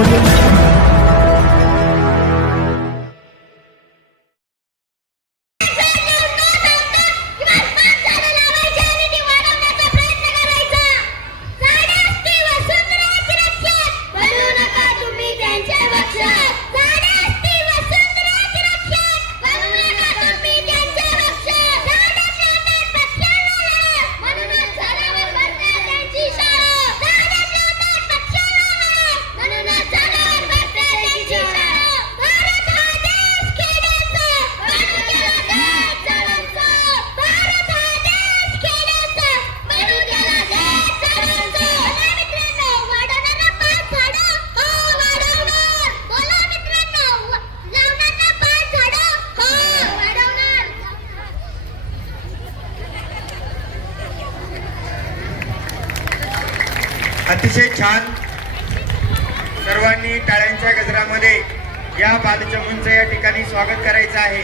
audio. अतिशय छान सर्वांनी टाळ्यांच्या गजरामध्ये या बालचमूंचं या ठिकाणी स्वागत करायचं आहे.